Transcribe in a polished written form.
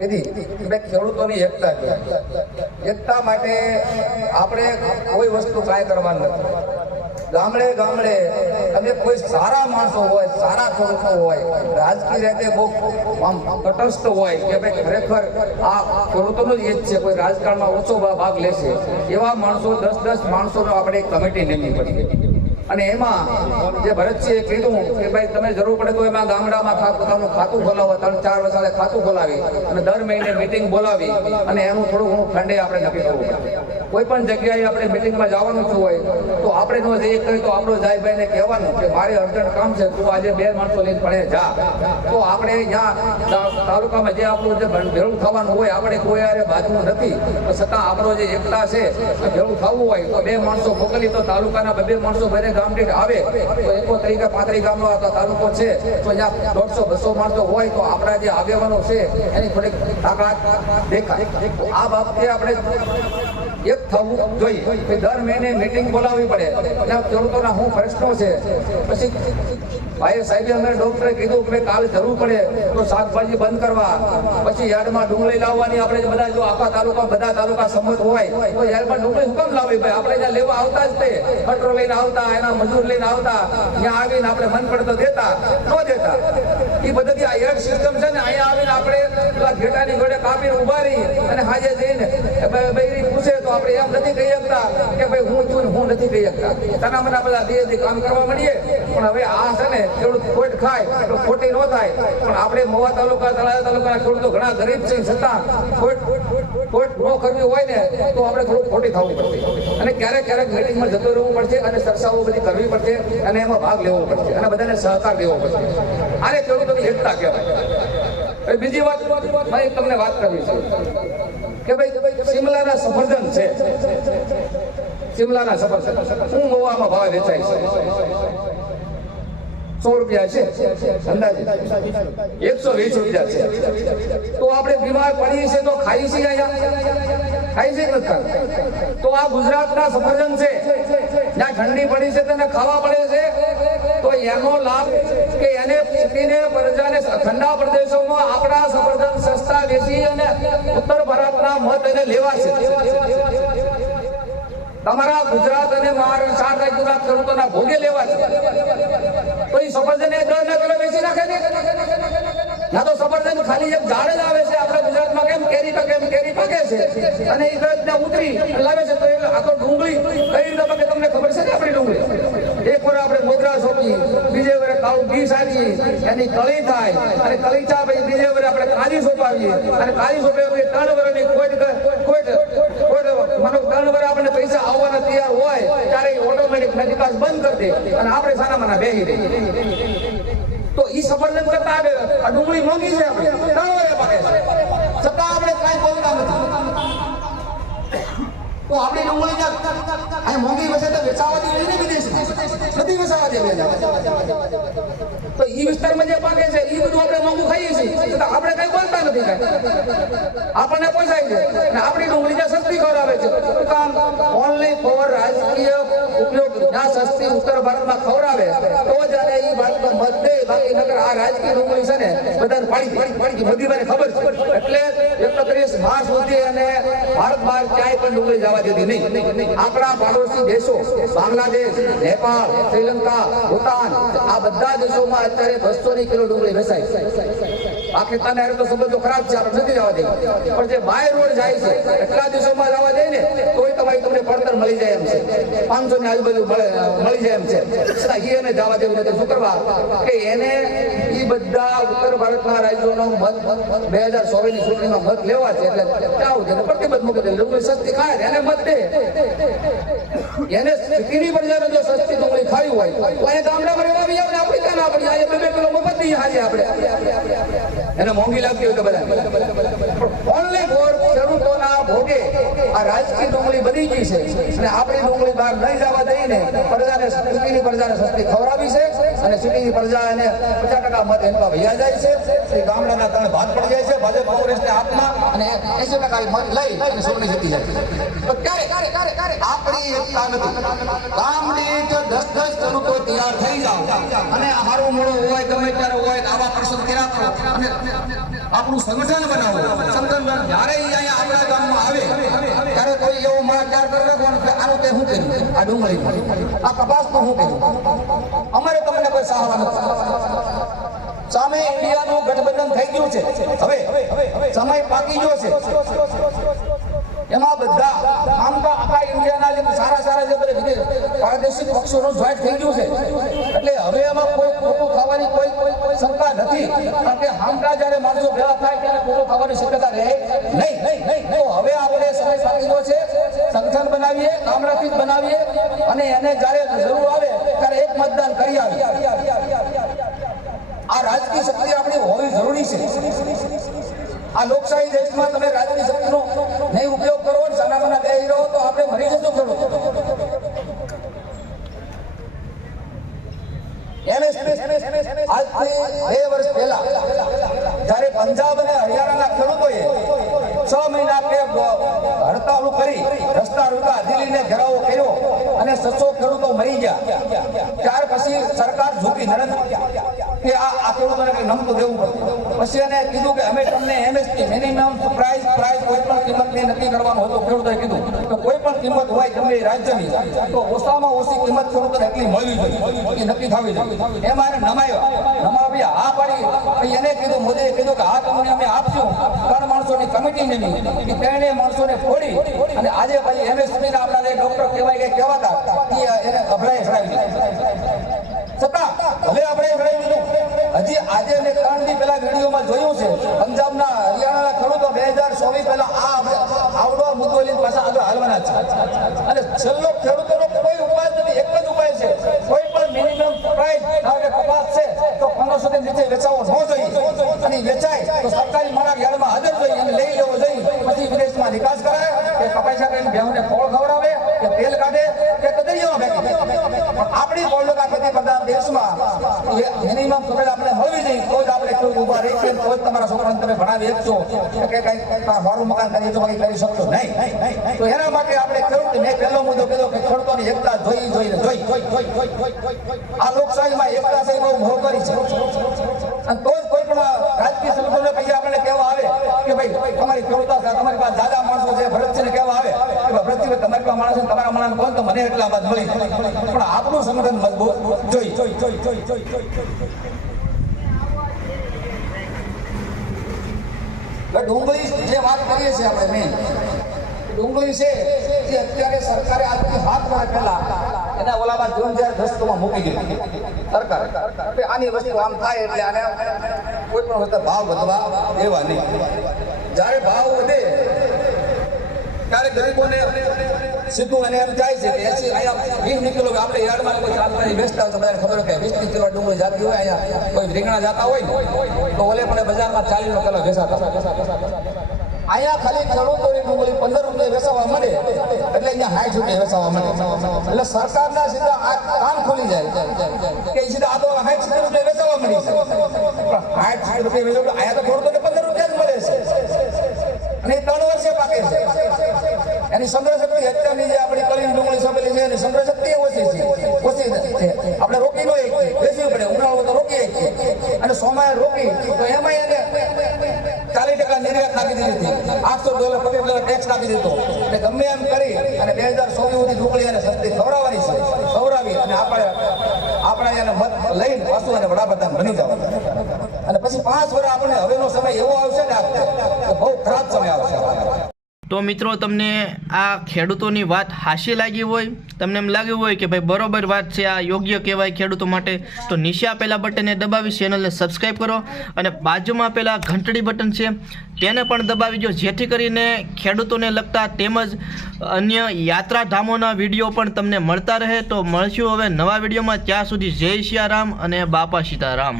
ખેડૂતોની એકતા માટે આપણે કોઈ વસ્તુ ટ્રાય કરવાની નથી। ગામડે ગામડે તમે કોઈ સારા માણસો હોય, સારા ખેડૂતો હોય, રાજકીય રીતે બહુ તટસ્થ હોય કે ભાઈ ખરેખર આ ખેડૂતોનો જ એ જ છે, કોઈ રાજકારણમાં ઓછો ભાગ લેશે, એવા માણસો 10 માણસોનો આપણે એક કમિટી નેમવી પડશે। અને એમાં જે ભરતસિંહે કીધું કે ભાઈ તમે જરૂર પડે તો એમાં ગામડામાં પોતાનું ખાતું ખોલાવો, 3-4 વર્ષે ખાતું ખોલાવી અને દર મહિને મિટિંગ બોલાવી અને એનું થોડું ઘણું ફંડે આપણે નક્કી કરવું પડે। કોઈ પણ જગ્યાએ આપણે મિટિંગમાં જવાનું હોય તો આપણે નો જઈએ કરીએ તો આપણો જાયભાઈને કહેવાનું કે મારે અર્જન્ટ કામ છે, તું આજે 2 માણસો લઈને પડે જા। તો આપણે ત્યાં તાલુકામાં જે આપણું જે ભેળું થવાનું હોય, આપણે કોઈ યારે બાજવું નથી, તો છતાં આપણો જે એકતા છે ભેળું થવું હોય તો 2 માણસો મોકલી તો તાલુકાના 2 માણસો ભરે ગામ દીઠ આવે તો 31-35 ગામનો તાલુકો છે તો અહીંયા 150-200 માણસો હોય તો આપણા જે આગેવાનો છે એની થોડીક તાકાત દેખાય। આ બાબતે આપણે એક થવું જોઈએ। દર મહિને મીટિંગ બોલાવવી પડે, ખેડૂતોના શું પ્રશ્નો છે। પછી ભાઈ સાહેબે અમે ડોક્ટરે કીધું કે કાલે જરૂર પડે તો શાકભાજી બંધ કરવા, પછી યાર્ડમાં ડુંગળી લાવવાની, આપણે બધા જો આખા તાલુકા સંમત હોય તો યાર્ડમાં ડુંગળી શું કામ લાવી ભાઈ, આપણે ત્યાં લેવા આવતા જ તે કટરો લઈને આવતા, એના મજૂર લઈને આવતા, ત્યાં આવીને આપણે મન પડતો દેતા ન દેતા। એ પદ્ધતિ આ એક સિસ્ટમ છે ને, અહીંયા આવીને આપણે પેલા ઘેટાની જોડે કાપીને ઉભા રહી અને હાજે જઈને બૈરી પૂછે તો આપણે એમ નથી કહી શકતા કે ભાઈ હું છું ને હું નથી કહી શકતા, તના મને બધા દેહથી કામ કરવા મળીએ। પણ હવે આ છે ને ખેડૂત ખોટ ખાય તો ખોટી ન થાય, પણ આપણે મહુવા તાલુકા, તળાજા તાલુકાના ખેડૂતો ઘણા ગરીબ છે, છતાં ખોટ ન કરવી હોય ને તો આપણે થોડું ખોટી થવું પડશે અને ક્યારેક મીટિંગમાં જતો રહેવું પડશે અને ચર્ચાઓ બધી કરવી પડશે અને એમાં ભાગ લેવો પડશે અને બધાને સહકાર લેવો પડશે। આને ખેડૂતોની એકતા કહેવાય। બીજી વાત તમને વાત કરવી છે કે ભાઈ શિમલાના સફરજન છે, શિમલાના સફરજન શું મહુવામાં ભાવે વેચાય છે? 100 રૂપિયા છે અંદાજે, 120 રૂપિયા છે। તો આપણે બીમાર પડીએ છીએ તો ખાઈએ છીએ, અહીંયા ખાઈ છે નથી? તો આ ગુજરાતના સફરજન છે, જ્યાં ઠંડી પડી છે તેને ખાવા પડે છે, તો એનો લાભ કે એને સિટીને પ્રજાને ઠંડા પ્રદેશોમાં આપણા સફરજન સસ્તા વેચી અને ઉત્તર ભારતના મત એને લેવા છે। તમારા ગુજરાત અને મહારાષ્ટ્ર 4 રાજ્યોના ખેડૂતોના ભોગે લેવા છે, તો એ સફરજન એ 10 કિલો વેચી નાખે ને? ના તો સફરજન ખાલી એક ઝાડ જ આવે છે, આપણા ગુજરાતમાં કેમ કેરી પાકે છે અને એ ત્યાં ઉતરી લાવે છે, તો આ તો ડુંગળી કઈ રીતે પાકે તમને ખબર છે ને? આપણી ડુંગળી એક વાર આપણે મોગરા સોંપી, બીજે વાર કાળું ઘી સાજી, એની કળી થાય અને કળી ચા પછી બીજે વાર આપણે કાળી સોંપાવીએ અને કાળી સોંપે 3 વર્ષની કોઈ 3 વર્ષ આપણે પૈસા આવવાના તૈયાર હોય ત્યારે ઓટોમેટિક નિકાસ બંધ કરી દે અને આપણે સાનામાના બેહી રહીએ। તો ઈ સફરજન કરતા આ ડુંગળી મોંઘી છે, આપણે 3 વર્ષે પાકે છે, છતાં આપણે કાંઈ બોલતા નથી। તો આપણી ડુંગળી અહીં મોંઘી વસે તો વેચાવાથી લઈને વિદેશમાં નથી વેચાવાથી। તો ઈ વિસ્તારમાં જે પાકે છે એ બધું આપણે મોંઘું ખાઈએ છીએ, છતાં આપણે કઈ બોલતા નથી, આપણને પોસાય છે અને આપણી ડુંગળી જ્યાં સસ્તી ખવડાવે છે, કામ ઓનલી ફોર રાજકીય ઉપયોગ, જ્યાં સસ્તી ઉત્તર ભારતમાં ખવડાવે તો જ્યારે એ ભારતમાં મત દે, બાકી નકર આ રાજકીય ડુંગળી છે ને બધાને પાડી મોદીભાઈને ખબર છે, એટલે 31 માર્ચ સુધી અને ભારત બહાર ક્યાંય પણ ડુંગળી જવા દેતી નહીં। આપણા પાડોશી દેશો બાંગ્લાદેશ, નેપાળ, શ્રીલંકા, ભૂતાન આ બધા દેશોમાં અત્યારે 200 કિલો ડુંગળી વેચાય છે। પાકિસ્તાન હારે તો સંબંધો ખરાબ છે, આપણે નથી જવા દે, પણ જે બાય રોડ જાય છે એટલા દેશોમાં જવા દે ને તોય તમને પડતર મળી જાય એમ છે, 500 ની આજુબાજુ મળી જાય એમ છે, છતાં એને જવા દેવું નથી। શું કરવા કે એને એ બધા ઉત્તર ભારતના રાજ્યોનો મત 2024 ની ચૂંટણીમાં મત લેવા છે, એટલે આવું છે પ્રતિબદ્ધ મૂકી દે, ડુંગળી સસ્તી ખાય એને મત દે, એને સિટીની પ્રજાને જો સસ્તી ડુંગળી ખાવી હોય તો અહીંયા ગામડામાં રહેવા બી આપણે આપણી ત્યાં ના પડી, અહીંયા 2 કિલો મફત દઈએ આજે આપણે, એને મોંઘી લાગતી હોય તો બધા ઓનલી ફોર ખેડૂતોના ભોગે આ રાજકીય ડુંગળી બની ગઈ છે અને આપણી ડુંગળી બહાર નહીં જવા દઈને પ્રજાને, સિટીની પ્રજાને સસ્તી ખવડાવી છે અને સિટીની પ્રજા એને 50% મત એમાં વૈયા જાય છે, ગામડાના ત્રણ ભાગ પડી જાય છે ભાજપ કોંગ્રેસના હાથમાં અને 80% મત લઈ અને ચૂંટણી જીતી જાય છે। તો ક્યારે આપણી એકતા નથી, ગામની 10 ખેડૂતો તૈયાર થઈ જાવ અને હારું મોડું હોય ગમે ત્યારે હોય આવા પ્રસંગ કર્યા કરો અને આપણું સંગઠન બનાવો, મારા ચાર કરી રાખવાનું કે આનું તે શું કર્યું, આ ડુંગળી આ કપાસ તો શું કર્યું. અમારે તમને કોઈ સહારા નથી. સામે ઇન્ડિયાનું ગઠબંધન થઈ ગયું છે. હવે સમય પાકી ગયો છે. એમાં બધા આખા ઇન્ડિયાના જે સારા જે પ્રાદેશિક પક્ષોનું જોઈન્ટ થઈ ગયું છે. એટલે હવે એમાં કોઈ ખોટું થવાની કોઈ શંકા નથી. કારણ કે હામટા જ્યારે માણસો ભેગા થાય ત્યારે ખોટું થવાની શક્યતા રહે નહીં. તો હવે આપણે સમય પાકી ગયો છે. સંગઠન બનાવીએ, ગામડાથી જ બનાવીએ અને એને જ્યારે જરૂર આવે ત્યારે એક મતદાન કરી આવીએ. આ રાજકીય શક્તિ આપણી હોવી જરૂરી છે. આ લોકશાહી દેશમાં તમે રાજકીય શક્તિનો નહીં ઉપયોગ કરો ને સાનામાના બેહી રહો તો આપણે મરી જશું. ખેડૂતો આજથી 2 વર્ષ પહેલા જ્યારે પંજાબ અને હરિયાણાના ખેડૂતોએ 6 મહિના હડતાળ કરી રસ્તા રોકા દિલ્હીને ઘેરાવો કર્યો અને 600 ખેડૂતો મરી ગયા. ત્યાર પછી સરકાર ઝૂકી નરેન્દ્ર કે આ ખેડૂતોને કંઈ નમતું દેવું પડતું. પછી એને કીધું કે અમે તમને એમએસપી મિનિમમ પ્રાઇસ કોઈ પણ કિંમતની નક્કી કરવાનું હતું. ખેડૂતોએ કીધું કે કોઈ પણ કિંમત હોય ગમે રાજ્યની તો ઓછામાં ઓછી કિંમત ખેડૂતોને એટલી મળવી જોઈએ, નક્કી થવી જોઈએ. એમાં એને નમાવી આ પાડી. એને કીધું, મોદીએ કીધું કે આ તમને અમે આપશું. 3 માણસોની કમિટી નમી, 3 માણસોને ફોડી અને આજે ભાઈ એમએસપી ના આપણા જે ડોક્ટર કહેવાતા એને ગભરાઈ ચડાવી છતાં હવે આપણે ચડાવી દીધું. હજી આજે મેં 3 દી પહેલા વિડીયોમાં જોયું છે પંજાબના હરિયાણાના ખેડૂતો 2024 પહેલા આવડો મુદ્દો લઈને પાછા આગળ હાલવાના છે. અને છેલ્લો ખેડૂતોનો કોઈ ઉપાય નથી. એક જ ઉપાય છે, કોઈ પણ મિનિમમ પ્રાઇસ કપાસ છે તો 1500 થી નીચે વેચાવો ન જોઈએ અને વેચાય તો સરકારી માળા યાર્ડમાં હાજર જોઈએ અને લઈ લેવો જોઈએ. પછી વિદેશમાં નિકાસ કરાય કે કપાસા કરીને ભેહુંને ફળ ખવડાવે કે તેલ કાઢે કે કદરિયામાં ફેંકી દે. આપણી બોલકા ખેતી પ્રધાન દેશમાં મિનિમમ સવેલ આપણે મળવી જોઈએ તો જ આપણે ખેડૂત ઉભા રહી છે. તો જ તમારા છોકરાને તમે ભણાવી શકશો કે કંઈક મારું મકાન કરી તો કંઈ કરી શકશો નહીં. તો એના માટે આપણે ખેડૂત મેં પહેલો મુદ્દો કીધો કે ખેડૂતોની એકતા જોઈ. આ લોકશાહીમાં એકતા છે બહુ મહત્વની છે. અને તો જ કોઈ પણ રાજકીય સંગઠનને પછી આપણને કહેવા આવે કે ભાઈ તમારી ખેડૂતો તમારી પાસે દાદા માણસો છે, ભરતસિંહને કહેવા આવે કે ભરતસિંહ તમારી પાસે માણસ તમારા માણસ કોણ તો મને એટલા બાદ મળી. પણ આપણું સંગઠન મજબૂત જોઈ. ડુંગળી જે વાત કરીએ છીએ આપણે મેઇન ડુંગળી છે જે અત્યારે સરકારે આજથી 7 વર્ષ પહેલા એના ઓલામાં 2010 મૂકી દીધી સરકારે. આની વસ્તુ આમ થાય એટલે આને કોઈ પણ વખતે ભાવ વધવા દેવા નહીં. જ્યારે ભાવ વધે ત્યારે ગરીબોને સીધું અને એમ જાય છે કે 20 કિલો આપણે યાર્ડમાં કોઈ શાકભાજી વેચતા હોય તો બધાને ખબર હોય કે 20 કિલો ડુંગળી જાતી હોય. અહીંયા કોઈ રીંગણા જાતા હોય ને તો ઓલે પણ બજારમાં 40 કિલો વેચાતા. અહીંયા ખાલી ખેડૂતોની ડુંગળી 15 રૂપિયા વેચાવા મળે એટલે અહીંયા 60 રૂપિયા વેચાવા મળે. એટલે સરકારના સીધા આ કાન ખોલી જાય કે સીધા આ તો 60 રૂપિયા વેચાવા મળી છે. 60 રૂપિયા વેચાવ અહીંયા તો ખેડૂતોને 15 રૂપિયા જ મળે છે અને 3 વર્ષે પાકે છે. એની સંગ્રહ શક્તિ અત્યારની જે આપણી કલીની ડુંગળી સમેલી છે એની સંગ્રહ શક્તિ ઓછી છે. આપણે રોકી નો વેચવી પડે. ઉનાળો તો રોકી અને સોમાએ રોકી તો એમાં એને 40% નિર્યાત નાખી દીધી હતી. $800 ટેક્સ નાખી દીધો. એટલે ગમે એમ કરી અને 2024 સુધી ડુંગળી અને સસ્તી ખવડાવવાની છે. ખવડાવી અને આપણે એને મત લઈને પાછું અને વડાપ્રધાન બની જવાનું. અને પછી 5 વર્ષ આપણે હવેનો સમય એવો આવશે ને આપણે તો બહુ ખરાબ સમય આવશે. તો મિત્રો તમને આ ખેડૂતોની વાત હાશી લાગી હોય, તમને એમ લાગ્યું હોય કે ભાઈ બરોબર વાત છે, આ યોગ્ય કહેવાય ખેડૂતો માટે, તો નીચે આપેલા બટનને દબાવી ચેનલને સબસ્ક્રાઈબ કરો અને બાજુમાં પેલા ઘંટડી બટન છે તેને પણ દબાવી દો, જેથી કરીને ખેડૂતોને લગતા તેમજ અન્ય યાત્રાધામોના વિડીયો પણ તમને મળતા રહે. તો મળશું હવે નવા વિડીયોમાં. ત્યાં સુધી જય સિયારામ અને બાપા સીતારામ.